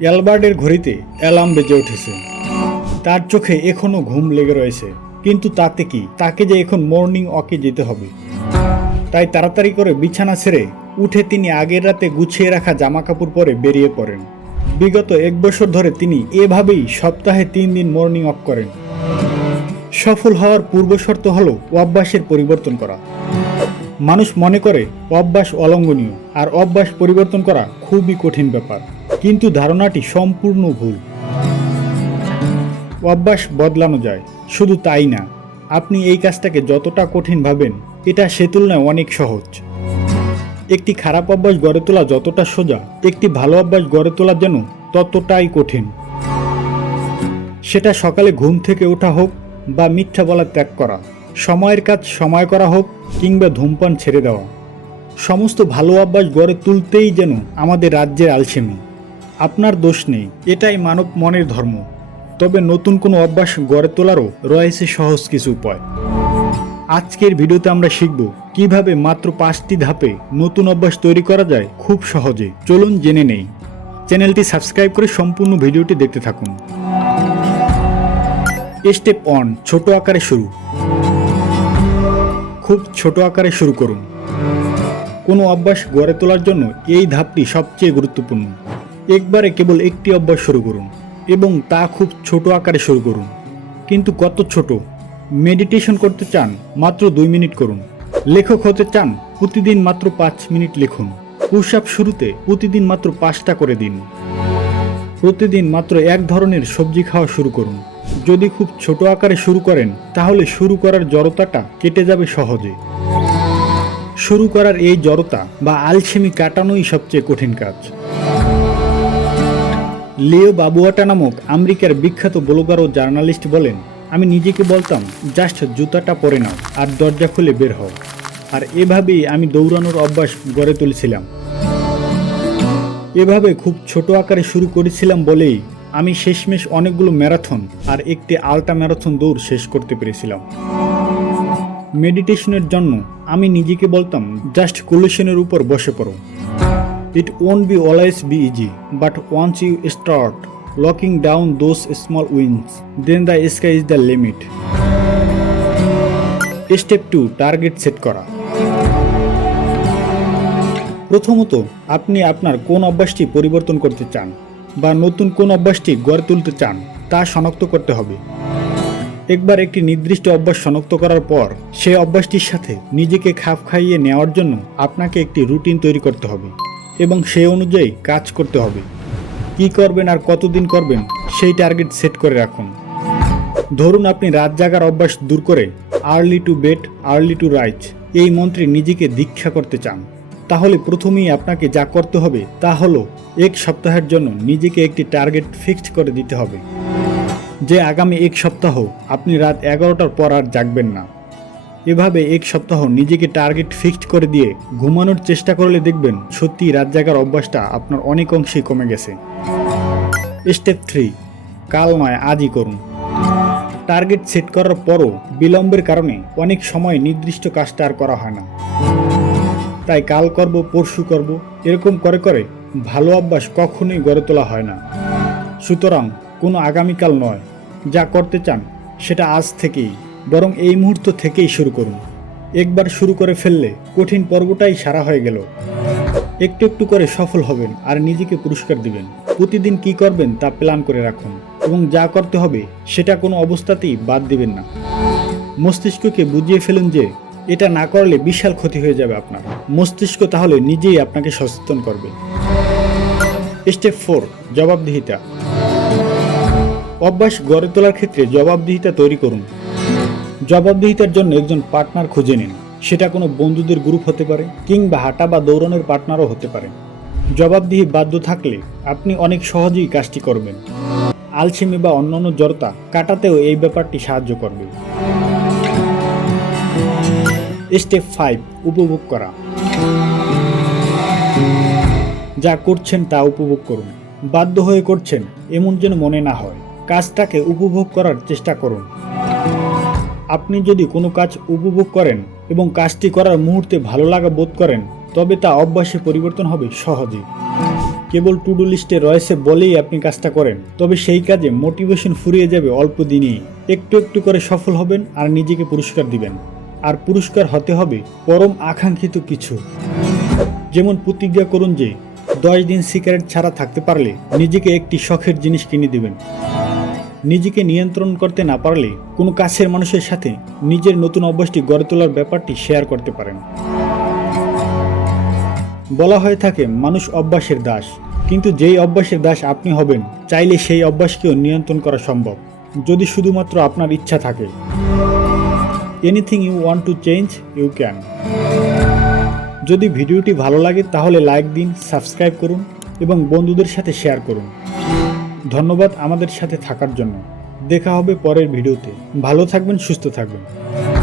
অ্যালবার্টের ঘড়িতে অ্যালার্ম বেজে উঠেছে। তার চোখে এখনও ঘুম লেগে রয়েছে। কিন্তু তাতে কি? তাকে যে এখন মর্নিং ওয়াকে যেতে হবে। তাই তাড়াতাড়ি করে বিছানা ছেড়ে উঠে তিনি আগের রাতে গুছিয়ে রাখা জামা কাপড় পরে বেরিয়ে পড়েন। বিগত এক বছর ধরে তিনি এভাবেই সপ্তাহে তিন দিন মর্নিং ওয়াক করেন। সফল হওয়ার পূর্ব শর্ত হল অভ্যাসের পরিবর্তন করা। মানুষ মনে করে অভ্যাস অলঙ্ঘনীয় আর অভ্যাস পরিবর্তন করা খুবই কঠিন ব্যাপার। কিন্তু ধারণাটি সম্পূর্ণ ভুল। অভ্যাস বদলানো যায়। শুধু তাই না, আপনি এই কাজটাকে যতটা কঠিন ভাবেন, এটা সে তুলনায় অনেক সহজ। একটি খারাপ অভ্যাস গড়ে তোলা যতটা সোজা, একটি ভালো অভ্যাস গড়ে তোলা যেন ততটাই কঠিন। সেটা সকালে ঘুম থেকে ওঠা হোক বা মিথ্যা বলা ত্যাগ করা, সময়ের কাজ সময় করা হোক কিংবা ধূমপান ছেড়ে দেওয়া। সমস্ত ভালো অভ্যাস গড়ে তুলতেই যেন আমাদের রাজ্যের আলসেমি। আপনার দোষ নেই, এটাই মানব মনের ধর্ম। তবে নতুন কোনো অভ্যাস গড়ে তোলারও রয়েছে সহজ কিছু উপায়। আজকের ভিডিওতে আমরা শিখব কীভাবে মাত্র পাঁচটি ধাপে নতুন অভ্যাস তৈরি করা যায় খুব সহজে। চলুন জেনে নেই। চ্যানেলটি সাবস্ক্রাইব করে সম্পূর্ণ ভিডিওটি দেখতে থাকুন। স্টেপ অন ছোট আকারে শুরু। খুব ছোট আকারে শুরু করুন। কোনো অভ্যাস গড়ে তোলার জন্য এই ধাপটি সবচেয়ে গুরুত্বপূর্ণ। একবারে কেবল একটি অভ্যাস শুরু করুন এবং তা খুব ছোট আকারে শুরু করুন। কিন্তু কত ছোট? মেডিটেশন করতে চান, মাত্র দুই মিনিট করুন। লেখক হতে চান, প্রতিদিন মাত্র পাঁচ মিনিট লিখুন। পুশ আপ শুরুতে প্রতিদিন মাত্র পাঁচটা করে দিন। প্রতিদিন মাত্র এক ধরনের সবজি খাওয়া শুরু করুন। যদি খুব ছোট আকারে শুরু করেন, তাহলে শুরু করার জড়তাটা কেটে যাবে সহজে। শুরু করার এই জড়তা বা আলসেমি কাটানোই সবচেয়ে কঠিন কাজ। লিও বাবুয়াটা নামক আমেরিকার বিখ্যাত ব্লগার ও জার্নালিস্ট বলেন, আমি নিজেকে বলতাম, জাস্ট জুতাটা পরে নাও, আর দরজা খুলে বের হও। আর এভাবেই আমি দৌড়ানোর অভ্যাস গড়ে তুলেছিলাম। এভাবে খুব ছোট আকারে শুরু করেছিলাম বলেই আমি শেষমেশ অনেকগুলো ম্যারাথন আর একটি আল্ট্রা ম্যারাথন দৌড় শেষ করতে পেরেছিলাম। মেডিটেশনের জন্য আমি নিজেকে বলতাম, জাস্ট কুলেশনের উপর বসে পড়ো। It won't be always be easy but once you start locking down those small wins then the sky is the limit step to target set করা। প্রথমত, আপনি আপনার কোন অভ্যাসটি পরিবর্তন করতে চান বা নতুন কোন অভ্যাসটি গড়ে তুলতে চান, তা শনাক্ত করতে হবে। একবার একটি নির্দিষ্ট অভ্যাস শনাক্ত করার পর, সেই অভ্যাসটির সাথে নিজেকে খাপ খাইয়ে নেওয়ার জন্য আপনাকে একটি রুটিন তৈরি করতে হবে। এবং সেই অনুযায়ী কাজ করতে হবে। কি করবেন আর কতদিন করবেন, সেই টার্গেট সেট করে রাখুন। ধরুন আপনি রাত জাগার অভ্যাস দূর করে early to bed, early to rise এই মন্ত্রে নিজেকে দীক্ষা করতে চান। তাহলে প্রথমেই আপনাকে যা করতে হবে তা হলো এক সপ্তাহের জন্য নিজেকে একটি টার্গেট ফিক্সড করে দিতে হবে। যে আগামী এক সপ্তাহ আপনি রাত এগারোটার পর আর জাগবেন না। এভাবে এক সপ্তাহ নিজেকে টার্গেট ফিক্সড করে দিয়ে ঘুমানোর চেষ্টা করলে দেখবেন সত্যি রাত জাগার অভ্যাসটা আপনার অনেক অংশেই কমে গেছে। স্টেপ থ্রি কাল নয় আজই করুন। টার্গেট সেট করার পরও বিলম্বের কারণে অনেক সময় নির্দিষ্ট কাজটা আর করা হয় না। তাই কাল করব, পরশু করব, এরকম করে করে ভালো অভ্যাস কখনোই গড়ে তোলা হয় না। সুতরাং কোনো আগামীকাল নয়, যা করতে চান সেটা আজ থেকেই। বরং এই মুহূর্ত থেকেই শুরু করুন। একবার শুরু করে ফেললে কঠিন পর্বটাই সারা হয়ে গেল। একটু একটু করে সফল হবেন আর নিজেকে পুরস্কার দিবেন। প্রতিদিন কি করবেন তা প্ল্যান করে রাখুন এবং যা করতে হবে সেটা কোনো অবস্থাতেই বাদ দিবেন না। মস্তিষ্ককে বুঝিয়ে ফেলুন যে এটা না করলে বিশাল ক্ষতি হয়ে যাবে আপনার। মস্তিষ্ক তাহলে নিজেই আপনাকে সচেতন করবে। স্টেপ ফোর, জবাবদিহিতা। অভ্যাস গড়ে তোলার ক্ষেত্রে জবাবদিহিতা তৈরি করুন। জবাবদিহিতার জন্য একজন পার্টনার খুঁজে নিন। সেটা কোনো বন্ধুদের গ্রুপ হতে পারে কিংবা হাঁটা বা দৌড়ানোর পার্টনারও হতে পারে। জবাবদিহি বাধ্য থাকলে আপনি অনেক সহজেই কাজটি করবেন। আলসেমি বা অন্যান্য জড়তা কাটাতেও এই ব্যাপারটি সাহায্য করবে। স্টেপ ফাইভ, উপভোগ করা। যা করছেন তা উপভোগ করুন। বাধ্য হয়ে করছেন, এমন যেন মনে না হয়। কাজটাকে উপভোগ করার চেষ্টা করুন। আপনি যদি কোনো কাজ উপভোগ করেন এবং কাজটি করার মুহূর্তে ভালো লাগা বোধ করেন, তবে তা অভ্যাসে পরিবর্তন হবে সহজে কেবল টু ডু লিস্টে রয়েছে বলেই আপনি কাজটা করেন, তবে সেই কাজে মোটিভেশন ফুরিয়ে যাবে অল্প দিনেই। একটু একটু করে সফল হবেন আর নিজেকে পুরস্কার দিবেন। আর পুরস্কার হতে হবে পরম আকাঙ্ক্ষিত কিছু। যেমন প্রতিজ্ঞা করুন যে, দশ দিন সিগারেট ছাড়া থাকতে পারলে নিজেকে একটি শখের জিনিস কিনে দিবেন। নিজেকে নিয়ন্ত্রণ করতে না পারলে কোনো কাছের মানুষের সাথে নিজের নতুন অভ্যাসটি গড়ে তোলার ব্যাপারটি শেয়ার করতে পারেন। বলা হয়ে থাকে, মানুষ অভ্যাসের দাস। কিন্তু যেই অভ্যাসের দাস আপনি হবেন, চাইলে সেই অভ্যাসকেও নিয়ন্ত্রণ করা সম্ভব, যদি শুধুমাত্র আপনার ইচ্ছা থাকে। Anything you want to change you can যদি ভিডিওটি ভালো লাগে, তাহলে লাইক দিন সাবস্ক্রাইব করুন এবং বন্ধুদের সাথে শেয়ার করুন। ধন্যবাদ আমাদের সাথে থাকার জন্য। দেখা হবে পরের ভিডিওতে। ভালো থাকবেন সুস্থ থাকবেন।